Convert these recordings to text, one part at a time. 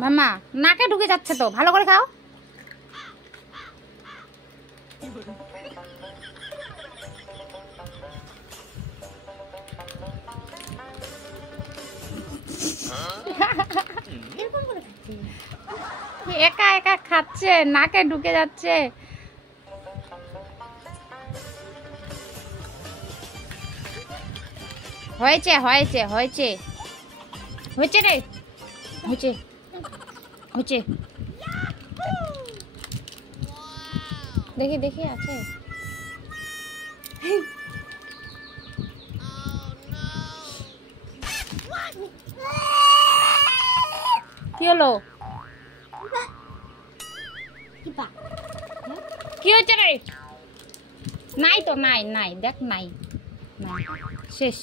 মামা নাকে ঢুকে যাচ্ছে তো, ভালো করে খাও। একা একা খাচ্ছে, নাকে ঢুকে যাচ্ছে। হয়েছে হয়েছে হয়েছে হয়েছে রে, হয়েছে হয়েছে। দেখি দেখি আছে। কি হলো? কি হচ্ছে রে? নাই তো, নাই নাই, দেখ নাই, নাই। শেষ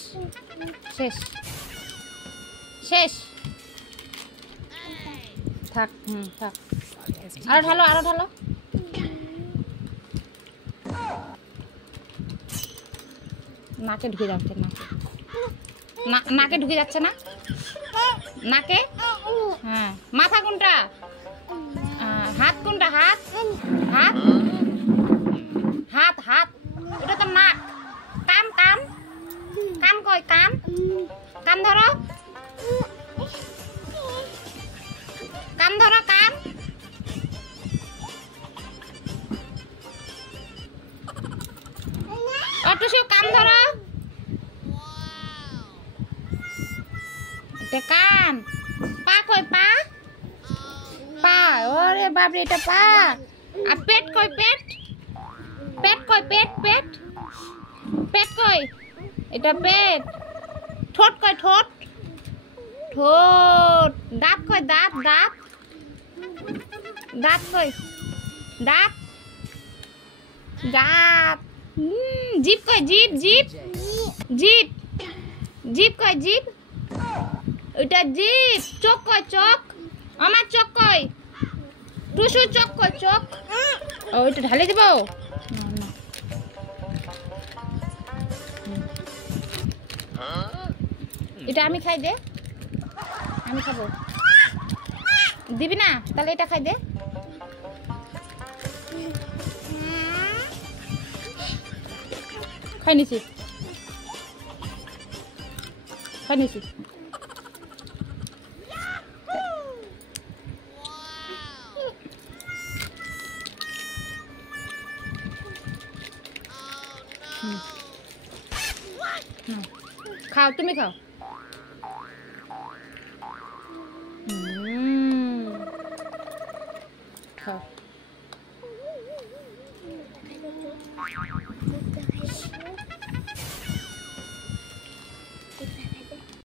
শেষ শেষ। থাক, থাক। আরো ঢালো, আরো ঢালো। নাকে ঢুকে যাচ্ছে, নাকে নাকে ঢুকে যাচ্ছে না নাকে। হ্যাঁ, মাথা কোনটা? হাত কোনটা? হাত হাত হাত হাত, ওটা তো নাক। কান কান কান কই? কান কান ধরো, কান ধরো, কান। অটুসু কান ধরো। এটা কান। পা কই? পা পা, ওরে বাপরে, এটা পা। আর পেট কই? পেট পেট কই? পেট পেট পেট কই? এটা পেট। ঠোঁট কই? ঠোঁট ঠোঁট। দাঁত কই? দাঁত দাঁত দাঁত কই? দাঁত দাঁত। জিভ কই? জিভ জিভ জিভ জিভ কই? জিভ, ওইটা জিভ। চোখ কই? চোখ। আমার চোখ কই? টুসু চোখ কই? চোখ। ওইটা ঢালে দিব। এটা আমি খাই দে, আমি খাবো। দিবি না? তাহলে এটা খাই দে। খাই নিছি, খাই নিছি। খাও, তুমি খাও। খাও।